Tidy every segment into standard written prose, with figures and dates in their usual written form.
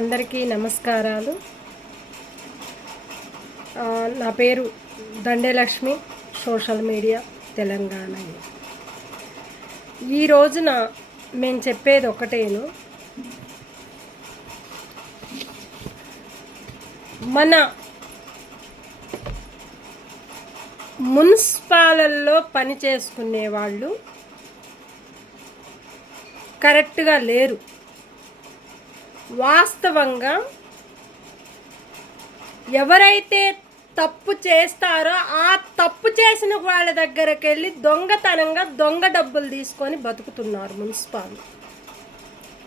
అందరికీ నమస్కారాలు. నా పేరు దండేలక్ష్మి, సోషల్ మీడియా తెలంగాణ. ఈ రోజున మేము చెప్పేది ఒకటేను, మన మున్సిపాలల్లో పని చేసుకునే వాళ్ళు కరెక్ట్గా లేరు. వాస్తవంగా ఎవరైతే తప్పు చేస్తారో ఆ తప్పు చేసిన వాళ్ళ దగ్గరికి వెళ్ళి దొంగతనంగా దొంగ డబ్బులు తీసుకొని బతుకుతున్నారు మున్సిపాల్.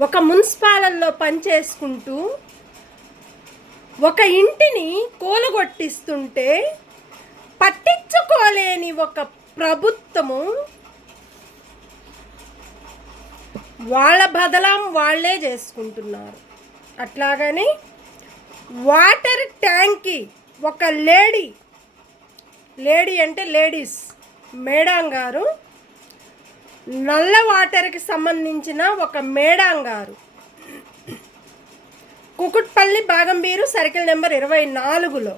ఒక మున్సిపాలల్లో పని చేసుకుంటూ ఒక ఇంటిని కూలగొట్టిస్తుంటే పట్టించుకోలేని ఒక ప్రభుత్వము వాళ్ళ బదలాం వాళ్ళే చేసుకుంటున్నారు. అట్లాగని వాటర్ ట్యాంక్కి ఒక లేడీ అంటే లేడీస్ మేడం గారు, నల్ల వాటర్కి సంబంధించిన ఒక మేడం గారు కుకుట్పల్లి బాగంబీరు సర్కిల్ నెంబర్ 24లో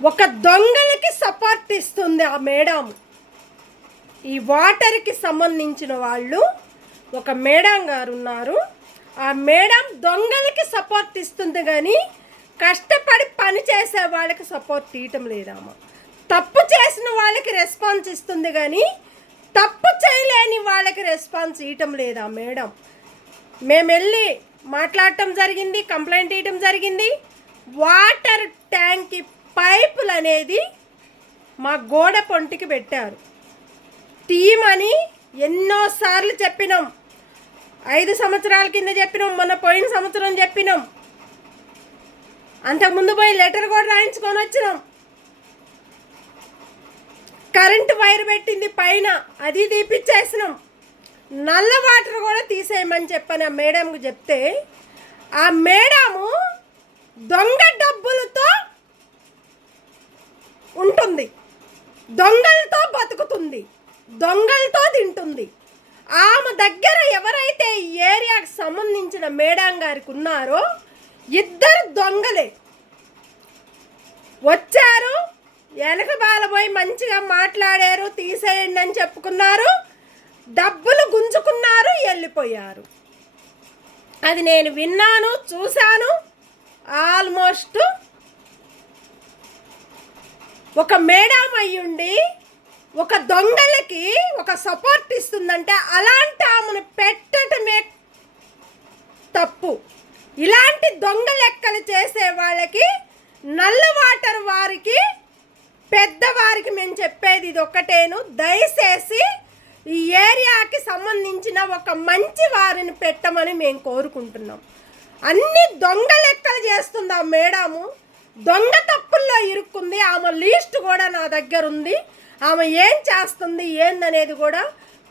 ఒక దొంగలకి సపోర్ట్ ఇస్తుంది. ఆ మేడం, ఈ వాటర్కి సంబంధించిన వాళ్ళు ఒక మేడం గారు ఉన్నారు. ఆ మేడం దొంగలకి సపోర్ట్ ఇస్తుంది, కానీ కష్టపడి పని చేసే వాళ్ళకి సపోర్ట్ ఇవ్వటం లేదమ్మా. తప్పు చేసిన వాళ్ళకి రెస్పాన్స్ ఇస్తుంది, కానీ తప్పు చేయలేని వాళ్ళకి రెస్పాన్స్ ఇవ్వటం లేదా మేడం. మేము వెళ్ళి మాట్లాడటం జరిగింది, కంప్లైంట్ ఇవ్వటం జరిగింది. వాటర్ ట్యాంక్కి పైపులు అనేది మా గోడ పొంటికి పెట్టారు, తీయమని ఎన్నోసార్లు చెప్పినాం. 5 సంవత్సరాల కింద చెప్పినాం, మొన్న పోయిన సంవత్సరం చెప్పినాం, అంతకుముందు పోయి లెటర్ కూడా రాయించుకొని వచ్చినాం. కరెంటు వైర్ పెట్టింది పైన, అది తీపిచ్చేసినాం. నల్ల వాటర్ కూడా తీసేయమని చెప్పని ఆ మేడంకు చెప్తే ఆ మేడము దొంగ డబ్బులతో ఉంటుంది, దొంగలతో బతుకుతుంది, దొంగలతో తింటుంది. ఆమె దగ్గర ఎవరైతే ఈ ఏరియాకి సంబంధించిన మేడం గారికి ఉన్నారో 2 దొంగలే వచ్చారు. వెనక బాలపోయి మంచిగా మాట్లాడారు, తీసేయండి అని చెప్పుకున్నారు, డబ్బులు గుంజుకున్నారు, వెళ్ళిపోయారు. అది నేను విన్నాను, చూశాను. ఆల్మోస్ట్ ఒక మేడం అయ్యుండి ఒక దొంగలకి ఒక సపోర్ట్ ఇస్తుందంటే అలాంటి ఆమెను పెట్టడమే తప్పు. ఇలాంటి దొంగ లెక్కలు చేసే వాళ్ళకి, నల్ల వాటర్ వారికి, పెద్దవారికి మేము చెప్పేది ఇది ఒక్కటేను, దయచేసి ఈ ఏరియాకి సంబంధించిన ఒక మంచి వారిని పెట్టమని మేము కోరుకుంటున్నాం. అన్ని దొంగ లెక్కలు చేస్తుంది ఆ మేడము, దొంగ తప్పుల్లో ఇరుక్కుంది. ఆమె లీస్ట్ కూడా నా దగ్గర ఉంది. ఆమె ఏం చేస్తుంది ఏందనేది కూడా,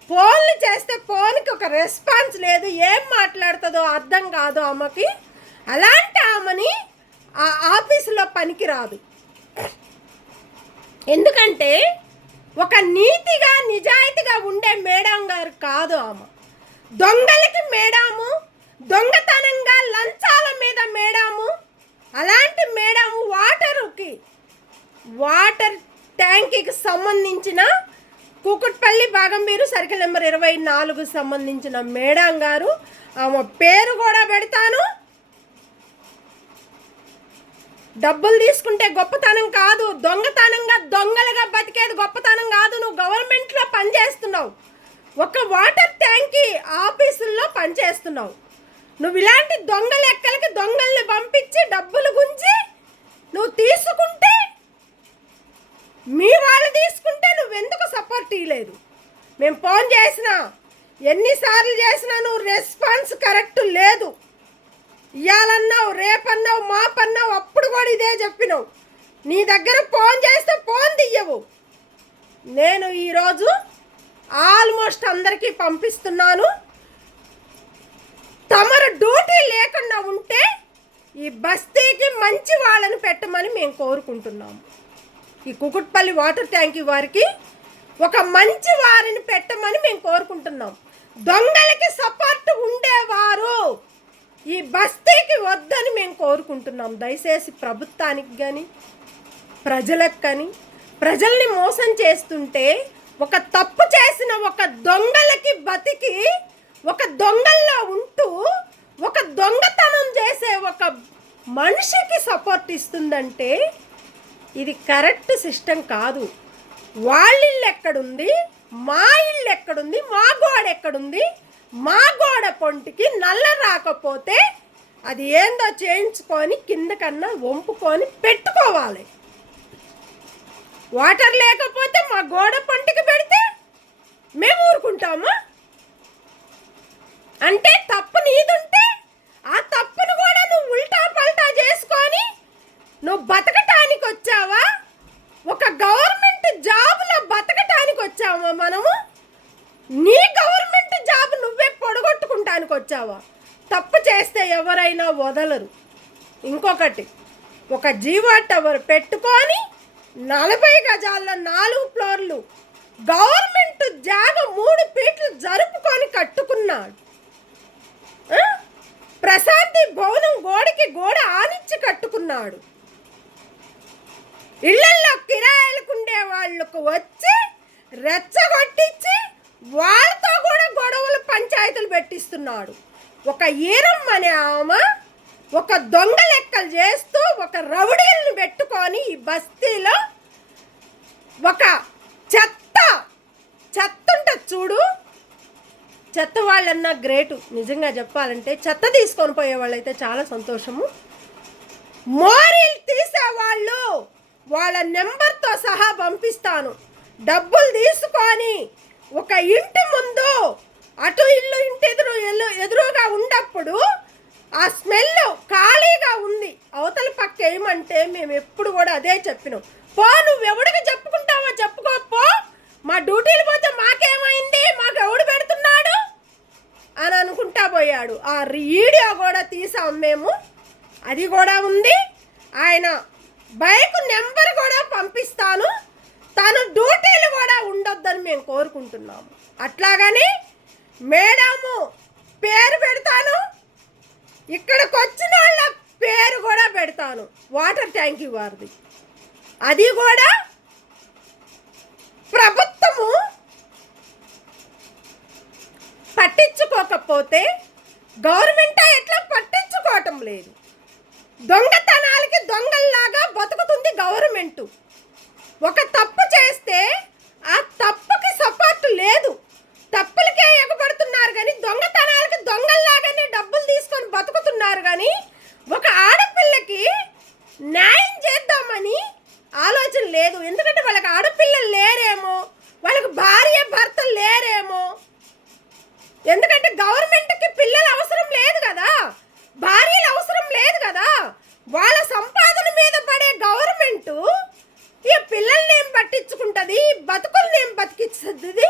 ఫోన్లు చేస్తే ఫోన్కి ఒక రెస్పాన్స్ లేదు, ఏం మాట్లాడుతుందో అర్థం కాదు ఆమెకి. అలాంటి ఆమెని ఆ ఆఫీసులో పనికిరాదు. ఎందుకంటే ఒక నీతిగా నిజాయితీగా ఉండే మేడం గారు కాదు ఆమె. దొంగలకి మేడము, దొంగతనంగా లంచాల మీద మేడము. అలాంటి మేడము వాటర్ ట్యాంక్కి సంబంధించిన కుకుట్పల్లి బాగంబీరు సర్కిల్ నెంబర్ 24కు సంబంధించిన మేడం గారు. ఆమె పేరు కూడా పెడతాను. డబ్బులు తీసుకుంటే గొప్పతనం కాదు, దొంగతనంగా దొంగలుగా బతికేది గొప్పతనం కాదు. నువ్వు గవర్నమెంట్లో పనిచేస్తున్నావు, ఒక వాటర్ ట్యాంక్కి ఆఫీసుల్లో పనిచేస్తున్నావు. నువ్వు ఇలాంటి దొంగ లెక్కలకి దొంగల్ని పంపించి డబ్బులు గుంజి నువ్వు తీసుకుంటే, మీ వాళ్ళు తీసుకుంటే నువ్వెందుకు సపోర్ట్ ఇవ్వలేదు? మేము ఫోన్ చేసినా, ఎన్నిసార్లు చేసినా నువ్వు రెస్పాన్స్ కరెక్ట్ లేదు. ఇవ్వాలన్నావు, రేపన్నావు, మాపన్నావు, అప్పుడు కూడా ఇదే చెప్పినావు. నీ దగ్గర ఫోన్ చేస్తే ఫోన్ తీయవు. నేను ఈరోజు ఆల్మోస్ట్ అందరికీ పంపిస్తున్నాను. తమరు డ్యూటీ లేకుండా ఉంటే ఈ బస్తీకి మంచి వాళ్ళని పెట్టమని మేము కోరుకుంటున్నాము. ఈ కుకుట్పల్లి వాటర్ ట్యాంక్ వారికి ఒక మంచి వారిని పెట్టమని మేము కోరుకుంటున్నాం. దొంగలకి సపోర్ట్ ఉండేవారు కోరుకుంటున్నాం. దయచేసి ప్రభుత్వానికి కానీ ప్రజలకు కానీ, ప్రజల్ని మోసం చేస్తుంటే ఒక తప్పు చేసిన ఒక దొంగలకి బతికి ఒక దొంగల్లో ఉంటూ ఒక దొంగతనం చేసే ఒక మనిషికి సపోర్ట్ ఇస్తుందంటే ఇది కరెక్ట్ సిస్టమ్ కాదు. వాళ్ళ ఇల్లు ఎక్కడుంది, మా ఇల్లు ఎక్కడుంది, మా గోడ ఎక్కడుంది, మా గోడ పొంటికి నల్ల రాకపోతే అది ఏందో చేయించుకొని కిందకన్నా వంపుకొని పెట్టుకోవాలి. వాటర్ లేకపోతే మా గోడ పొంటికి పెడితే మేము ఊరుకుంటామా? అంటే తప్పు నీదుంటే ఆ తప్పును కూడా నువ్వు ఉల్టా పల్టా చేసుకొని నువ్వు బతకటానికి వచ్చావా? ఒక గవర్నమెంట్ జాబ్లో బతకటానికి వచ్చావా మనము? నీ గవర్నమెంట్ జాబ్ నువ్వే పొడగొట్టుకుంటానికి వచ్చావా? తప్పు చేస్తే ఎవరైనా వదలరు. ఇంకొకటి, ఒక జీవో టవర్ పెట్టుకొని 40 గజాల్లో 4 ఫ్లోర్లు గవర్నమెంట్ జాగ 3 ఫీట్లు జరుపుకొని కట్టుకున్నాడు. ప్రశాంతి భవనం గోడకి గోడ ఆనిచ్చి కట్టుకున్నాడు. ఇళ్లల్లో కిరాయిలకుండే వాళ్ళకు వచ్చి రెచ్చగొట్టించి వాళ్ళతో కూడా గొడవలు పంచాయతీలు పెట్టిస్తున్నాడు. ఒక ఈరమ్మ అనే ఆమె ఒక దొంగ లెక్కలు చేస్తూ ఒక రౌడీలను పెట్టుకొని ఈ బస్తీలో ఒక చెత్త ఉంటుంది చూడు. చెత్త వాళ్ళన్నా గ్రేటు. నిజంగా చెప్పాలంటే చెత్త తీసుకొని పోయే వాళ్ళైతే చాలా సంతోషము. మోరీలు తీసేవాళ్ళు వాళ్ళ నెంబర్తో సహా పంపిస్తాను. డబ్బులు తీసుకొని ఒక ఇంటి ముందు అటు ఇల్లు ఇంటి ఎదురుగా ఉన్నప్పుడు ఆ స్మెల్ ఖాళీగా ఉంది, అవతల పక్క ఏమంటే మేము ఎప్పుడు కూడా అదే చెప్పినాం. పో, నువ్వెవడికి చెప్పుకుంటావో చెప్పుకోపో, మా డ్యూటీలు పోతే మాకేమైంది, మాకు ఎవడు పెడుతున్నాడు అని అనుకుంటా పోయాడు. ఆ వీడియో కూడా తీసాం మేము, అది కూడా ఉంది. ఆయన బైక్ నెంబర్ కూడా పంపిస్తాను. తను డ్యూటీలు కూడా ఉండొద్దని మేము కోరుకుంటున్నాము. అట్లాగని మేడము పేరు పెడతాను, ఇక్కడికి వచ్చిన వాళ్ళ పేరు కూడా పెడతాను. వాటర్ ట్యాంకీ వారిది, అది కూడా ప్రభుత్వము పట్టించుకోకపోతే గవర్నమెంట్ ఎట్లా పట్టించుకోవటం లేదు. దొంగతనాలకి దొంగల్లాగా బతుకుతుంది గవర్నమెంటు. ఒక తప్పు చేస్తే ఆ తప్పుకి సపోర్ట్ లేదు, తప్పులకే ఎగబడుతున్నారు కానీ దొంగతనాలకి దొంగల్లాగానే డబ్బులు తీసుకొని బతుకుతున్నారు. కానీ ఒక ఆడపిల్లకి న్యాయం చేద్దామని ఆలోచన లేదు. ఎందుకంటే వాళ్ళకి ఆడపిల్లలు లేరేమో, వాళ్ళకి భార్య భర్తలు లేరేమో. ఎందుకంటే గవర్నమెంట్కి పిల్లలు అవసరం లేదు కదా, భార్యలు అవసరం లేదు కదా. వాళ్ళ సంపాదన మీద పడే గవర్నమెంటు ఈ పిల్లల్ని ఏం పట్టించుకుంటుంది, బతుకుల్ని ఏం బతికిస్తుంది?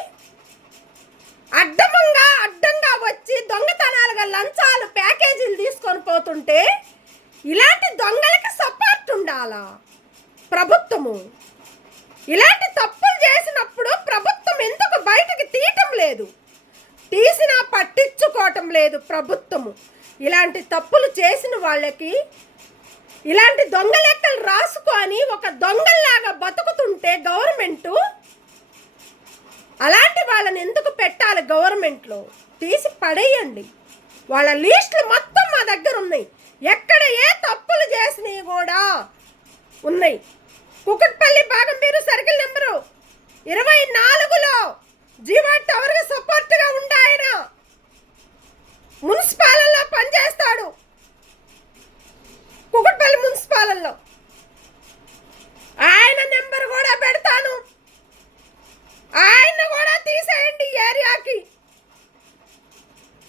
అడ్డంగా వచ్చి దొంగతనాలుగా లంచాలు ప్యాకేజీలు తీసుకొని పోతుంటే ఇలాంటి దొంగలకి సపోర్ట్ ఉండాలా ప్రభుత్వము? ఇలాంటి తప్పులు చేసినప్పుడు ప్రభుత్వం ఎందుకు బయటకు తీయటం లేదు? తీసినా పట్టించుకోవటం లేదు ప్రభుత్వము. ఇలాంటి తప్పులు చేసిన వాళ్ళకి ఇలాంటి దొంగ లెక్కలు రాసుకొని ఒక దొంగల్లాగా బతుకుతుంటే గవర్నమెంటు అలాంటి వాళ్ళని ఎందుకు పెట్టాలి? గవర్నమెంట్లో తీసి పడేయండి. వాళ్ళ లిస్టులు మొత్తం మా దగ్గర ఉన్నాయి. ఎక్కడ ఏ తప్పులు చేసినవి కూడా ఉన్నాయి. కుకట్పల్లి భాగం మీరు సర్కిల్ నెంబరు 24లో జీవో టవర్కి సపోర్ట్గా ఉండాయన మున్సిపాలలో పనిచేస్తాడు. కుకట్పల్లి మున్సిపాలలో ఆయన నెంబర్ కూడా పెడతాను. ఆయన కూడా తీసేయండి. ఏరియాకి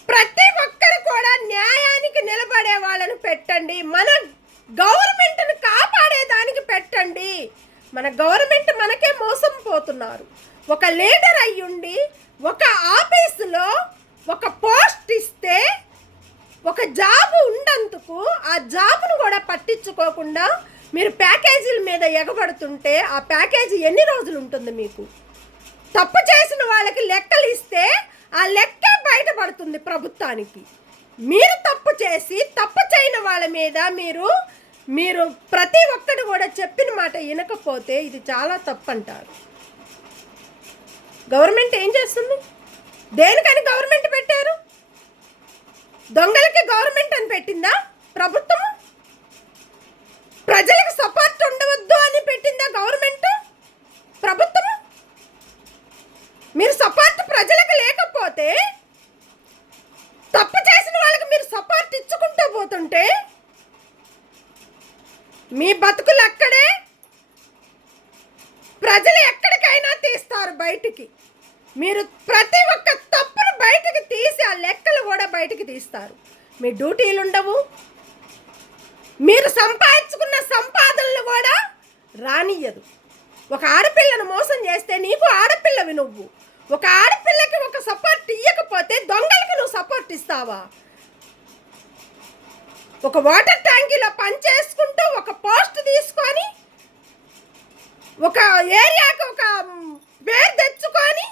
ప్రతి ఒక్కరు కూడా న్యాయానికి నిలబడే వాళ్ళని పెట్టండి. మన గవర్నమెంట్ని కాపాడేదానికి పెట్టండి. మన గవర్నమెంట్ మనకే మోసం పోతున్నారు. ఒక లీడర్ అయ్యుండి ఒక ఆఫీసులో ఒక పోస్ట్ ఇస్తే ఒక జాబ్ ఉన్నందుకు ఆ జాబ్ను కూడా పట్టించుకోకుండా మీరు ప్యాకేజీల మీద ఎగబడుతుంటే ఆ ప్యాకేజీ ఎన్ని రోజులు ఉంటుంది మీకు? తప్పు చేసిన వాళ్ళకి లెక్కలు ఇస్తే ఆ లెక్కే బయటపడుతుంది ప్రభుత్వానికి. మీరు తప్పు చేసి తప్పు చేయని వాళ్ళ మీద మీరు మీరు ప్రతి ఒక్కటి కూడా చెప్పిన మాట వినకపోతే ఇది చాలా తప్పు అంటారు. గవర్నమెంట్ ఏం చేస్తుంది? దేనికని గవర్నమెంట్ పెట్టారు? దొంగలకి గవర్నమెంట్ అని పెట్టిందా ప్రభుత్వం? ప్రజలకు సపోర్ట్ ఉండవద్దు అని పెట్టిందా గవర్నమెంట్ ప్రభుత్వం? మీరు సపోర్ట్ ప్రజలకు లేకపోతే తప్పు చేసిన వాళ్ళకి మీరు సపోర్ట్ ఇచ్చుకుంటూ పోతుంటే మీ బతుకులు అక్కడే, ప్రజలు ఎక్కడికైనా తీస్తారు బయటికి. మీరు ప్రతి ఒక్క తప్పును బయటికి తీసి ఆ లెక్కలు కూడా బయటికి తీస్తారు. మీ డ్యూటీలు ఉండవు, మీరు సంపాదించుకున్న సంపాదనలు కూడా రానియ్యదు. ఒక ఆడపిల్లను మోసం చేస్తే నీకు ఆడపిల్లవి నువ్వు. ఒక ఆడపిల్లకి ఒక సపోర్ట్ ఇవ్వకపోతే దొంగలకి నువ్వు సపోర్ట్ ఇస్తావా? ఒక వాటర్ ట్యాంకీలో పని చేసుకుంటూ ఒక పోస్ట్ తీసుకొని ఒక ఏరియాకి ఒక పేరు తెచ్చుకొని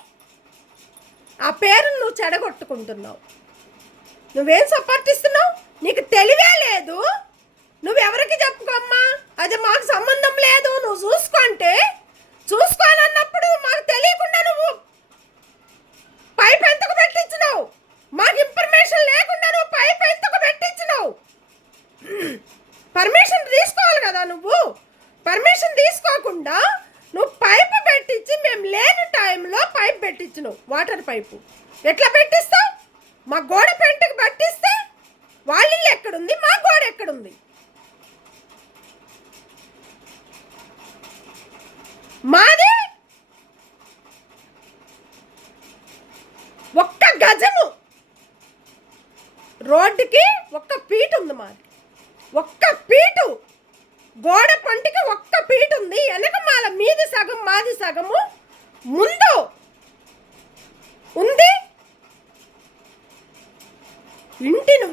ఆ పేరును నువ్వు చెడగొట్టుకుంటున్నావు. నువ్వేం సపోర్ట్ ఇస్తున్నావు? నీకు తెలివే లేదు. నువ్వెవరికి చెప్పుకోమ్మా, అది మాకు సంబంధం లేదు, నువ్వు చూసుకుంటే చూసుకోనన్నప్పుడు మాకు తెలియకుండా నువ్వు పైప్ ఎంతకు పెట్టించినావు. మాకు ఇన్ఫర్మేషన్ లేకుండా నువ్వు పైప్ ఎంతకు పెట్టించినావు. పర్మిషన్ తీసుకోవాలి కదా. నువ్వు పర్మిషన్ తీసుకోకుండా నువ్వు పైపు పెట్టించి మేము లేని టైంలో పైప్ పెట్టించినావు. వాటర్ పైపు ఎట్లా పెట్టిస్తావు? మా గోడ పెంటకు పెట్టిస్తే వాళ్ళ ఇల్లు ఎక్కడుంది, మా గోడ ఎక్కడుంది? మాది ఒక్క గజము రోడ్డుకి ఒక్క ఫీట్ ఉంది. మాది ఒక్క ఫీటు గోడ పంటికి ఒక్క ఫీట్ ఉంది. వెనక మాల మీది సగం మాది సగము ముందు ఉంది. ఇంటిని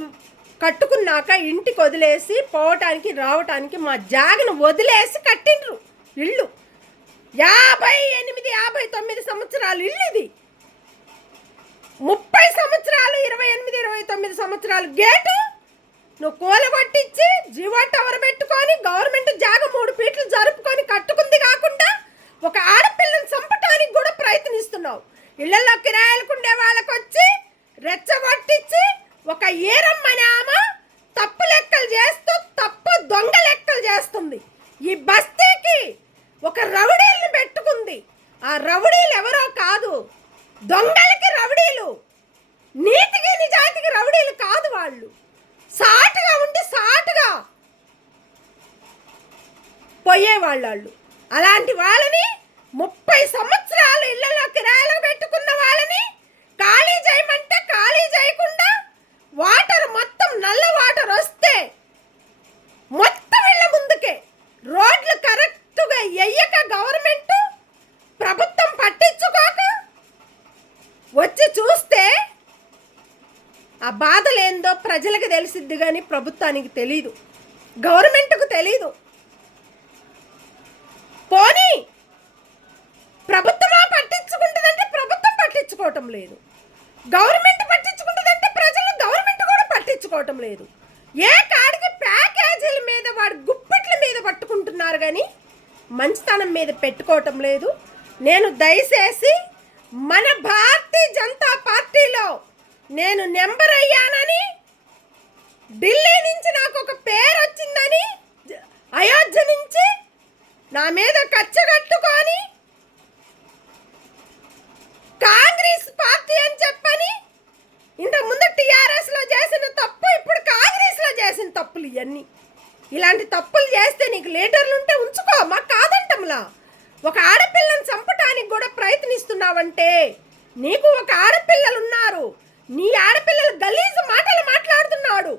కట్టుకున్నాక ఇంటికి వదిలేసి పోవటానికి రావటానికి మా జాగను వదిలేసి కట్టిండ్రు ఇల్లు. 58-59 సంవత్సరాలు ఇల్లు ఇది. 30 సంవత్సరాలు 28-29 సంవత్సరాలు గేటు నువ్వు కూలగొట్టించి జీవో టవర్ పెట్టుకొని గవర్నమెంట్ జాగ 3 ఫీట్లు జరుపుకొని కట్టుకుంది కాకుండా ఒక ఆడపిల్లని చంపటానికి కూడా ప్రయత్నిస్తున్నావు. ఇళ్లలో కిరాయిలకు ఉండే వాళ్ళకి వచ్చి రెచ్చగొట్టించి ఒక ఈరమ్మని ఆమె తప్పు లెక్కలు చేస్తూ తప్పు దొంగ లెక్కలు చేస్తుంది. ఈ బస్తీకి ఒక రౌడీలను పెట్టుకుంది. ఆ రౌడీలు ఎవరో కాదు, దొంగలకి రౌడీలు, నీతికి నిజాయితీకి రౌడీలు కాదు. వాళ్ళు సాటుగా ఉండి సాటుగా పోయేవాళ్ళు. అలాంటి వాళ్ళని 30 సంవత్సరాలు ఇళ్లలో కిరాయిలకు పెట్టుకున్న వాళ్ళని ఖాళీ చేయమంటే ఖాళీ చేయకుండా వాటర్ మొత్తం నల్ల వాటర్ వస్తే మొత్తం ఇళ్ళ ముందుకే రోడ్లు కరెక్ట్గా వెయ్యక గవర్నమెంట్ ప్రభుత్వం పట్టించుకోక వచ్చి చూస్తే ఆ బాధలేందో ప్రజలకు తెలిసిద్ది కానీ ప్రభుత్వానికి తెలీదు, గవర్నమెంట్కు తెలీదు. పోనీ ప్రభుత్వమా పట్టించుకుంటుందంటే ప్రభుత్వం పట్టించుకోవటం లేదు, గవర్నమెంట్ పట్టించుకుంటుందంటే ప్రజలు గవర్నమెంట్ కూడా పట్టించుకోవటం లేదు. ఏ కాడికి ప్యాకేజీల మీద వాడి గుప్పెట్ల మీద పట్టుకుంటున్నారు కానీ మంచితనం మీద పెట్టుకోవటం లేదు. నేను దయచేసి మన భారతీయ జనతా పార్టీలో నేను నెంబర్ అయ్యానని, ఢిల్లీ నుంచి నాకు ఒక పేరు వచ్చిందని, అయోధ్య నుంచి నా మీద కచ్చగట్టుకొని కాంగ్రెస్ పార్టీ అని చెప్పని ఇంతకుముందు టీఆర్ఎస్లో చేసిన తప్పు ఇప్పుడు కాంగ్రెస్లో చేసిన తప్పులు ఇవన్నీ. ఇలాంటి తప్పులు చేస్తే నీకు లీడర్లు ఉంటే ఉంచుకో, మాకు కాదంటంలా. ఒక ఆడపిల్లని చంపటానికి కూడా ప్రయత్నిస్తున్నావంటే నీకు ఒక ఆడపిల్లలు ఉన్నారు, నీ ఆడపిల్లలు గలీజు మాటలు మాట్లాడుతున్నాడు.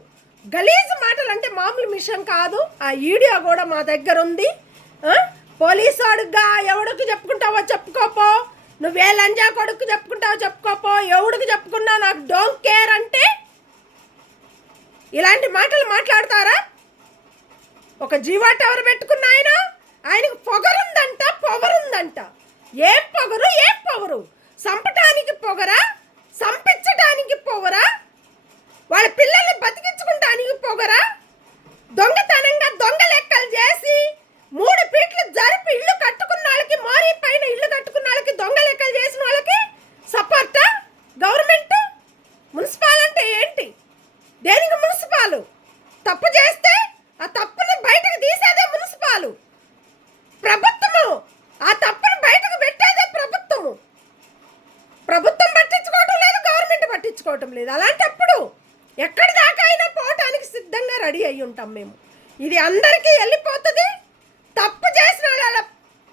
గలీజు మాటలు అంటే మామూలు విషయం కాదు. ఆ వీడియో కూడా మా దగ్గర ఉంది. పోలీసు వాడుగా ఎవడికి చెప్పుకుంటావో చెప్పుకోపో, నువ్వే లంజా కొడుకు చెప్పుకుంటావో చెప్పుకోపో, ఎవడికి చెప్పుకున్నా నాకు డోంట్ కేర్ అంటే ఇలాంటి మాటలు మాట్లాడతారా? ఒక జీవో టవర్ పెట్టుకున్న ఆయనకు పొగరుందంట, పొగరుందంట. ఏం పొగరు, ఏం పొగరు? చంపటానికి పొగరా, చంపించడానికి పొగరా? వాళ్ళ పిల్లల తప్పు చేస్తే ఆ తప్పుని బయటకు తీసేదే మున్సిపాలు ప్రభుత్వము, ఆ తప్పుని బయటకు పెట్టేదే ప్రభుత్వము. ప్రభుత్వం పట్టించుకోవటం లేదు, గవర్నమెంట్ పట్టించుకోవటం లేదు. అలాంటప్పుడు ఎక్కడి దాకా అయినా పోవటానికి సిద్ధంగా రెడీ అయ్యి ఉంటాం మేము. ఇది అందరికీ వెళ్ళిపోతుంది. తప్పు చేసిన వాళ్ళ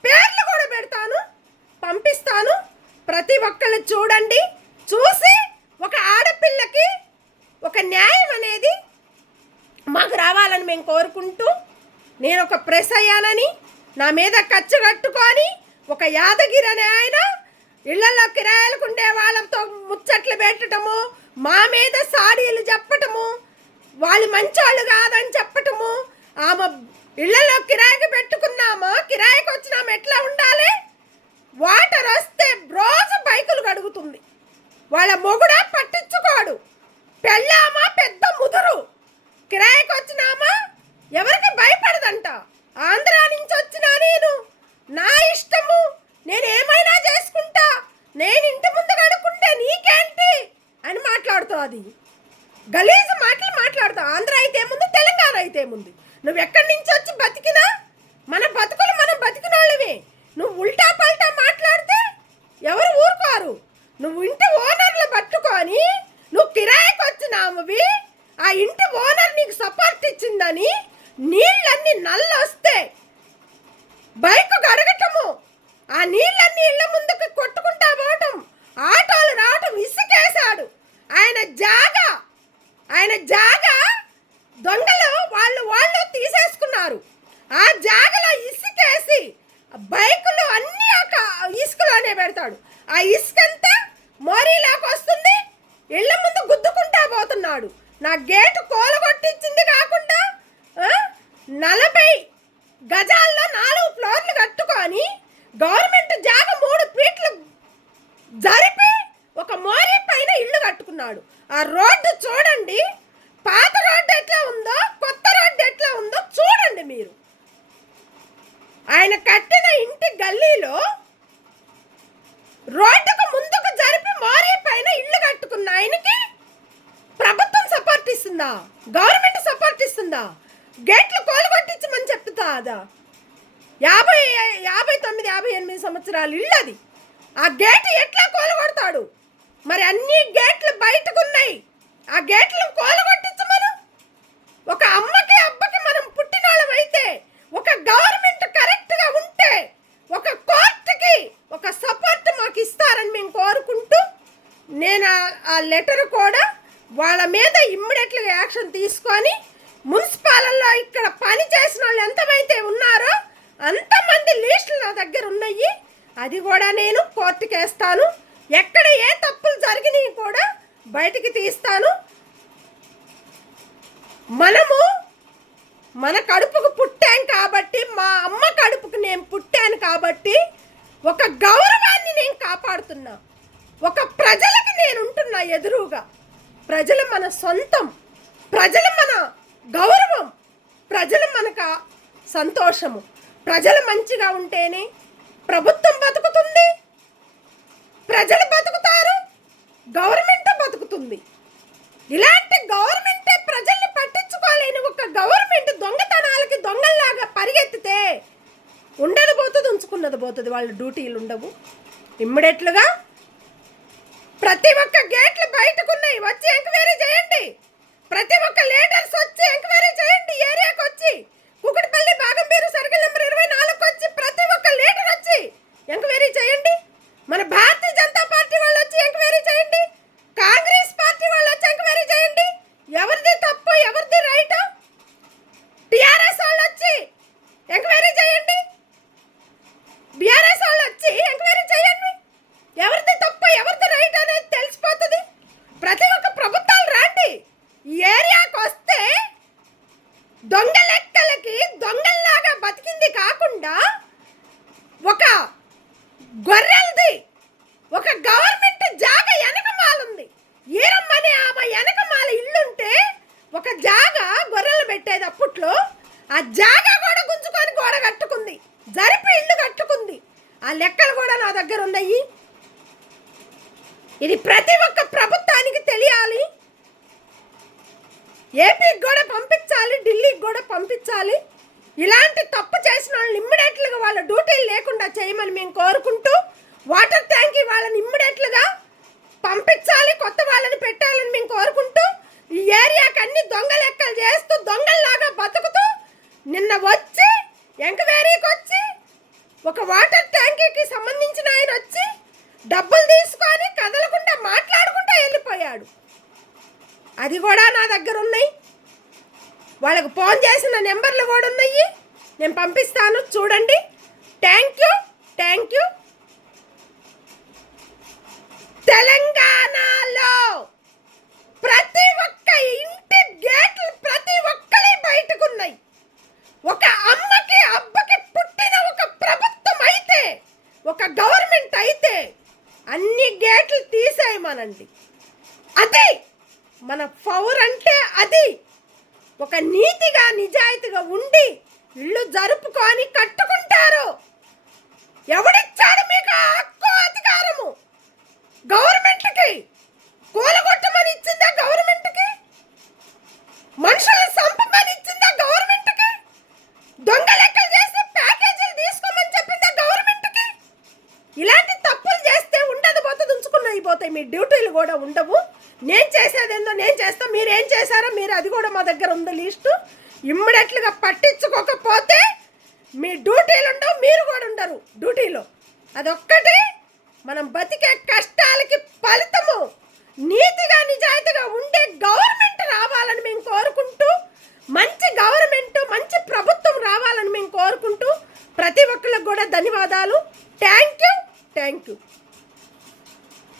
పేర్లు కూడా పెడతాను, పంపిస్తాను. ప్రతి ఒక్కళ్ళు చూడండి, చూసి ఒక ఆడపిల్లకి ఒక న్యాయం అనేది మాకు రావాలని మేము కోరుకుంటూ, నేను ఒక ప్రెస్ అయ్యానని నా మీద ఖర్చు కట్టుకొని ఒక యాదగిరి అనే ఆయన ఇళ్లలో కిరాయిలకు ఉండే వాళ్ళతో ముచ్చట్లు పెట్టడము, మా మీద సాడీలు చెప్పటము, వాళ్ళు మంచోళ్ళు కాదని చెప్పటము, ఆమె ఇళ్లలో కిరాయికి పెట్టుకున్నామా, కిరాయికి వచ్చినామా ఎట్లా ఉండాలి, వాటర్ వస్తే రోజు బైకులు కడుగుతుంది, వాళ్ళ మొగుడా పట్టించుకోడు, పెళ్ళామా పెద్ద ముదురు, కిరాయికి వచ్చినామా ఎవరికి భయపడదంట. ఆంధ్ర నుంచి వచ్చినా నేను నా ఇష్టము, నేను ఏమైనా చేసుకుంటా, నేను ఇంటి ముందు కడుక్కుంటే నీకేంటి అని మాట్లాడుతావు. అది గలీజు మాటలు మాట్లాడుతావు. ఆంధ్ర అయితే ముందు, తెలంగాణ అయితే ముందు. నువ్వు ఎక్కడి నుంచి వచ్చి బతికినా మన బతుకులు మనం బతికిన వాళ్ళమే. నువ్వు ఉల్టా పల్టా మాట్లాడితే ఎవరు ఊరుకోరు. నువ్వు ఇంటి ఓనర్లు పట్టుకొని నువ్వు కిరాయికి వచ్చినామవి, ఆ ఇంటి ఓనర్ నీకు సపోర్ట్ ఇచ్చిందని నీళ్ళన్నీ నల్లొస్తే బైక్ గడగటము, ఆ నీళ్ళన్నీ ఇళ్ళ ముందుకు కొట్టుకుంటా పోవటం, ఆటోలు రావటం, ఇసుకేశాడు. ఆయన జాగా దొంగలు వాళ్ళు తీసేసుకున్నారు. ఆ జాగలో ఇసుకేసి బైకులు అన్నీ ఇసుకలోనే పెడతాడు. ఆ ఇసుకంతా మోరీలోకి వస్తుంది, ఇళ్ళ ముందు గుద్దుకుంటా పోతున్నాడు. నా గేటు కోలగొట్టించింది కాకుండా 40 గజాల్లో 4 ఫ్లోర్లు కట్టుకొని గవర్నమెంట్ జాగ 3 ఫీట్లు జరిపి ఒక మోరీ పైన ఇల్లు కట్టుకున్నాడు. ఆ రోడ్డు చూడండి, పాత రోడ్డు ఎట్లా ఉందో, కొత్త రోడ్డు ఎట్లా ఉందో చూడండి మీరు. ఆయన కట్టిన ఇంటి గల్లీలో రోడ్డుకు ముందుకు జరిపి మోరీ పైన ఇల్లు కట్టుకున్న ఆయనకి ప్రభుత్వం సపోర్ట్ ఇస్తుందా, గవర్నమెంట్ సపోర్ట్ ఇస్తుందా? గేట్లు కోలుగొట్టించమని చెప్తా. అదా 59-58 సంవత్సరాలు ఇల్లు అది. ఆ గేటు ఎట్లా కోలుగొడతాడు? మరి అన్ని గేట్లు బయటకున్నాయి, ఆ గేట్లను కోలుగొట్టించమను. ఒక అమ్మకి అబ్బకి మనం పుట్టినోళ్ళం అయితే, ఒక గవర్నమెంట్ కరెక్ట్గా ఉంటే, ఒక కోర్టుకి ఒక సపోర్ట్ మాకు ఇస్తారని మేము కోరుకుంటూ, నేను ఆ లెటర్ కూడా వాళ్ళ మీద ఇమ్మీడియట్గా యాక్షన్ తీసుకొని, మున్సిపాలలో ఇక్కడ పని చేసిన వాళ్ళు ఎంతమైతే ఉన్నారో అంతమంది లిస్టులు నా దగ్గర ఉన్నాయి. అది కూడా నేను కోర్టుకి వేస్తాను. ఎక్కడ ఏ తప్పులు జరిగినాయి కూడా బయటికి తీస్తాను. మనము మన కడుపుకు పుట్టాం కాబట్టి, మా అమ్మ కడుపుకు నేను పుట్టాను కాబట్టి ఒక గౌరవాన్ని నేను కాపాడుతున్నా. ఒక ప్రజలకి నేను ఉంటున్నా ఎదురుగా. ప్రజలు మన సొంతం, ప్రజలు మన గౌరవం, ప్రజలు మనకు సంతోషము. ప్రజలు మంచిగా ఉంటేనే ప్రభుత్వం బతుకుతుంది, ప్రజలు బతుకుతారు, గవర్నమెంట్ బతుకుతుంది. ఇలాంటి గవర్నమెంటే ప్రజల్ని పట్టించుకోలేని ఒక గవర్నమెంట్ దొంగతనాలకి దొంగల్లాగా పరిగెత్తితే ఉండదు పోతుంది, ఉంచుకున్నది పోతుంది. వాళ్ళ డ్యూటీలు ఉండవు. ఇమ్మీడియట్లుగా ప్రతి ఒక్క గేట్లు బయటకున్నాయి, వచ్చి ఎంక్వైరీ చేయండి. ప్రతి ఒక్క లీడర్స్ వచ్చి ఎంక్వైరీ చేయండి. ఏరియాకి వచ్చి కుకటిపల్లి బాగంబీరు సర్కిల్ నెంబర్ 24 వచ్చి ప్రతి ఒక్క లీడర్ వచ్చి ఎంక్వైరీ చేయండి. మన భారతీయ జనతా పార్టీ వాళ్ళు వచ్చి ఎంక్వైరీ చేయండి. కాంగ్రెస్ పార్టీ వాళ్ళు వచ్చి ఎంక్వైరీ చేయండి. ఎవరిది తప్పు, ఎవరిది రైట్? టీఆర్ఎస్ వాళ్ళు వచ్చి ఎంక్వైరీ చేయండి. బీఆర్ఎస్ వాళ్ళు వచ్చి ఎంక్వైరీ చేయండి. ఎవరిది తప్పు, ఎవరిది రైట్ అనేది తెలిసిపోతుంది. ప్రతి ఒక్క ప్రభుత్వాలు రండి. ఈ ఏరియాకి వస్తే దొంగ లెక్కలకి దొంగల్లాగా బతికింది కాకుండా ఒక గొర్రెలది ఒక గవర్నమెంట్ జాగ వెనకమాలుంది. ఈరమ్మని ఆమె వెనకమాల ఇల్లుంటే ఒక జాగ గొర్రెలు పెట్టేది అప్పట్లో. ఆ జాగ కూడా గుంజుకొని గోడ కట్టుకుంది, జరిపి ఇల్లు కట్టుకుంది. ఆ లెక్కలు కూడా నా దగ్గర ఉన్నాయి. ఇది ప్రతి ఒక్క ప్రభుత్వానికి తెలియాలి. ఏపీకి కూడా పంపించాలి. పంపించాలి, ఢిల్లీకి కూడా పంపించాలి. ఇలాంటి తప్పు చేసిన వాళ్ళని ఇమ్మీడియట్లుగా వాళ్ళ డ్యూటీలు లేకుండా చేయమని మేము కోరుకుంటూ, వాటర్ ట్యాంక్ వాళ్ళని ఇమ్మీడియట్లుగా పంపించాలి, కొత్త వాళ్ళని పెట్టాలని మేము కోరుకుంటూ, ఈ ఏరియాకి అన్ని దొంగ లెక్కలు చేస్తూ దొంగల్లాగా బతుకుతూ నిన్న వచ్చి ఎంక్వైరీకి వచ్చి ఒక వాటర్ ట్యాంకీకి సంబంధించిన ఆయన వచ్చి డబ్బులు తీసుకొని కదలకుండా మాట్లాడుకుంటూ వెళ్ళిపోయాడు. అది కూడా నా దగ్గర ఉన్నాయి, వాళ్ళకు ఫోన్ చేసిన నెంబర్లు కూడా ఉన్నాయి, నేను పంపిస్తాను చూడండి. Thank you. తెలంగాణలో ప్రతి ఒక్క ఇంటి గేట్లు ప్రతి ఒక్కరి బయటకున్నాయి. ఒక అమ్మకి అబ్బకి పుట్టిన ఒక ప్రభుత్వం అయితే, ఒక గవర్నమెంట్ అయితే అన్ని గేట్లు తీసేయమనండి. అది మన పవర్ అంటే అది. ఒక నీతిగా నిజాయితీగా ఉండి ఇల్లు జరుపుకొని కట్టుకుంటారు. ఎవడిచ్చాడు మీకు ఆ హక్కు అధికారము? గవర్నమెంట్కి కూలగొట్టమని ఇచ్చిందా? గవర్నమెంట్కి మనుషులను చంపమని ఇచ్చిందా? గవర్నమెంట్కి దొంగ లెక్కలు చేసి ప్యాకేజీలు తీసుకోమని చెప్పిందా? గవర్నమెంట్కి ఇలాంటి తప్పులు చేస్తే ఉండదు, పోతుంది, ఉంచుకున్న అయిపోతాయి. మీ డ్యూటీలు కూడా ఉండవు. నేను చేసేదేందో నేను చేస్తా, మీరు ఏం చేశారో మీరు అది కూడా మా దగ్గర ఉంది లిస్టు. ఇమ్మీడియట్లుగా పట్టించుకోకపోతే మీ డ్యూటీలు ఉండవు, మీరు కూడా ఉండరు డ్యూటీలో. అదొక్కటి మనం బతికే కష్టాలకి ఫలితము. నీతిగా నిజాయితీగా ఉండే గవర్నమెంట్ రావాలని మేము కోరుకుంటూ, మంచి గవర్నమెంట్ మంచి ప్రభుత్వం రావాలని మేము కోరుకుంటూ, ప్రతి ఒక్కరికి కూడా ధన్యవాదాలు. Thank you.